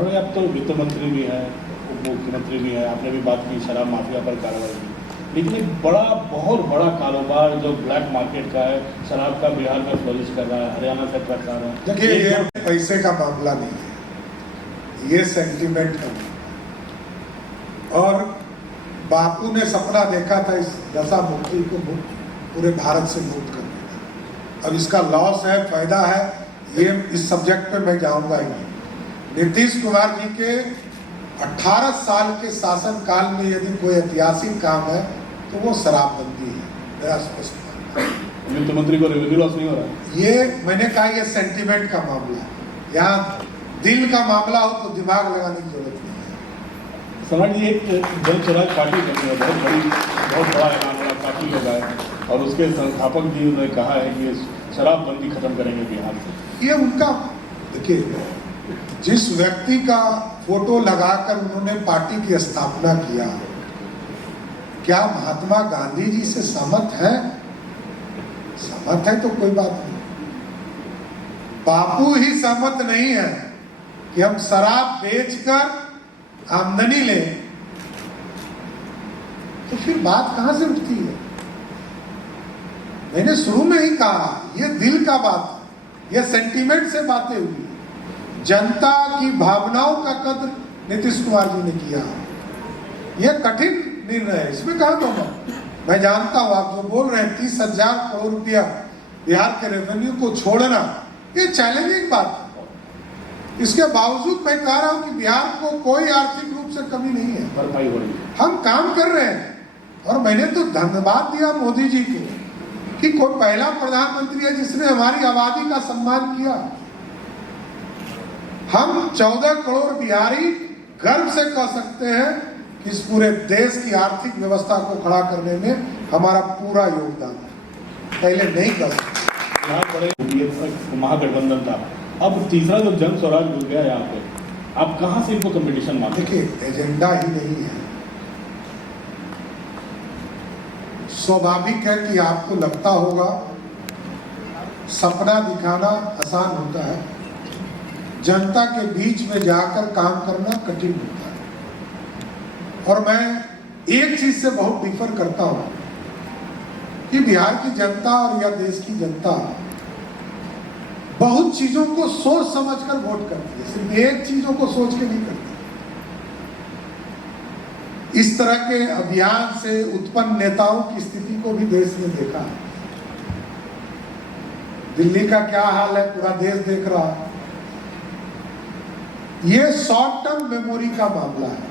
और आप तो वित्त मंत्री भी हैं, उप मुख्यमंत्री भी हैं, आपने भी बात की शराब माफिया पर कार्रवाई की, लेकिन एक बहुत बड़ा कारोबार जो ब्लैक मार्केट का है, शराब का बिहार में फ्लोरिश कर रहा है, हरियाणा से ट्रक आ रहा है। देखिए, ये पैसे का मामला नहीं है, ये सेंटिमेंट का मामला। और बापू ने सपना देखा था इस नशा मुक्ति को पूरे भारत से मुक्त करने का। अब इसका लॉस है, फायदा है, ये इस सब्जेक्ट पे मैं जाऊंगा ही नहीं। नीतीश कुमार जी के 18 साल के शासन काल में यदि कोई ऐतिहासिक काम है तो वो शराबबंदी है, मेरा स्पष्ट। वित्त मंत्री को रेवेन्यू लॉस नहीं हो रहा? ये मैंने कहा, ये सेंटिमेंट का मामला है। यहाँ दिल का मामला हो तो दिमाग लगाने की जरूरत नहीं है। समाज जी, एक जन स्वराज पार्टी बनी है, बहुत बड़ा ऐलान हो रहा, काफी लोग आए, और उसके संस्थापक जी ने कहा है कि शराबबंदी खत्म करेंगे बिहार से। ये उनका, देखिए, जिस व्यक्ति का फोटो लगाकर उन्होंने पार्टी की स्थापना किया, क्या महात्मा गांधी जी से सहमत है? सहमत है तो कोई बात नहीं। बापू ही सहमत नहीं है कि हम शराब बेचकर आमदनी लें, तो फिर बात कहां से उठती है? मैंने शुरू में ही कहा, ये दिल का बात है, ये सेंटीमेंट से बातें हुई। जनता की भावनाओं का कद्र नीतीश कुमार जी ने किया। यह कठिन निर्णय है, इसमें कहा दूंगा। मैं जानता हूं आप जो बोल रहे हैं 30,000 करोड़ रुपया बिहार के रेवेन्यू को छोड़ना, ये चैलेंजिंग बात है। इसके बावजूद मैं कह रहा हूं कि बिहार को कोई आर्थिक रूप से कमी नहीं है, भरपाई हो रही है। हम काम कर रहे हैं। और मैंने तो धन्यवाद दिया मोदी जी को कि कोई पहला प्रधानमंत्री है जिसने हमारी आबादी का सम्मान किया। हम 14 करोड़ बिहारी गर्व से कह सकते हैं कि इस पूरे देश की आर्थिक व्यवस्था को खड़ा करने में हमारा पूरा योगदान है। पहले नहीं कर सकते। यहाँ बड़े महागठबंधन था, अब तीसरा जो जन स्वराज जुड़ गया यहाँ पे, आप कहाँ से इनको कंपटीशन मानते? देखिए, एजेंडा ही नहीं है। स्वाभाविक है कि आपको लगता होगा सपना दिखाना आसान होता है, जनता के बीच में जाकर काम करना कठिन होता है। और मैं एक चीज से बहुत डिफर करता हूं कि बिहार की जनता और या देश की जनता बहुत चीजों को सोच समझकर वोट करती है, सिर्फ एक चीजों को सोच के नहीं करती। इस तरह के अभियान से उत्पन्न नेताओं की स्थिति को भी देश ने देखा है। दिल्ली का क्या हाल है पूरा देश देख रहा है। ये शॉर्ट टर्म मेमोरी का मामला है।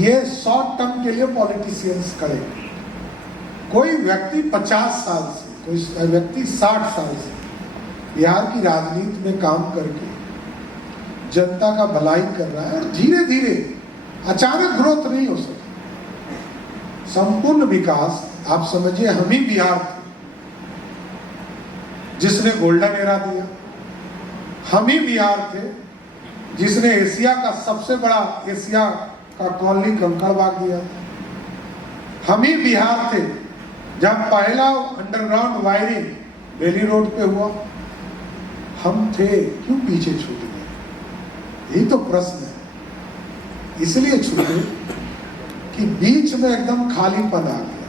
ये शॉर्ट टर्म के लिए पॉलिटिशियंस खड़े। कोई व्यक्ति 50 साल से, कोई व्यक्ति 60 साल से बिहार की राजनीति में काम करके जनता का भलाई कर रहा है, और धीरे धीरे अचानक ग्रोथ नहीं हो सकती। संपूर्ण विकास आप समझिए, हम ही बिहार थे जिसने गोल्डन एरा दिया, हम ही बिहार थे जिसने एशिया का सबसे बड़ा एशिया का कॉलोनी कंकड़बाग दिया, हम ही बिहार थे जब पहला अंडरग्राउंड वायरिंग बेली रोड पे हुआ। हम थे, क्यों पीछे छूट गए? यही तो प्रश्न है। इसलिए छूटे कि बीच में एकदम खालीपन आ गया।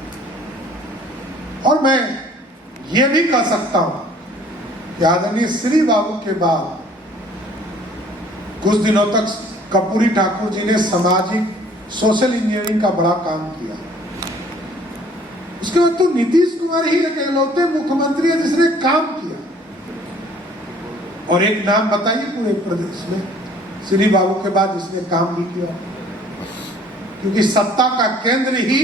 और मैं ये भी कह सकता हूं कि आदरणीय श्री बाबू के बाद कुछ दिनों तक कर्पूरी ठाकुर जी ने सामाजिक सोशल इंजीनियरिंग का बड़ा काम किया। उसके बाद तो नीतीश कुमार ही एक इकलौते मुख्यमंत्री है जिसने काम किया। और एक नाम बताइए पूरे प्रदेश में श्री बाबू के बाद जिसने काम भी किया, क्योंकि सत्ता का केंद्र ही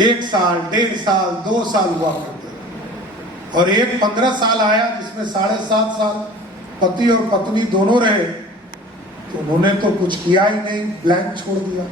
1 साल, 1.5 साल, 2 साल हुआ करते थे। और एक 15 साल आया जिसमें 7.5 साल पति और पत्नी दोनों रहे, तो उन्होंने तो कुछ किया ही नहीं, ब्लैंक छोड़ दिया।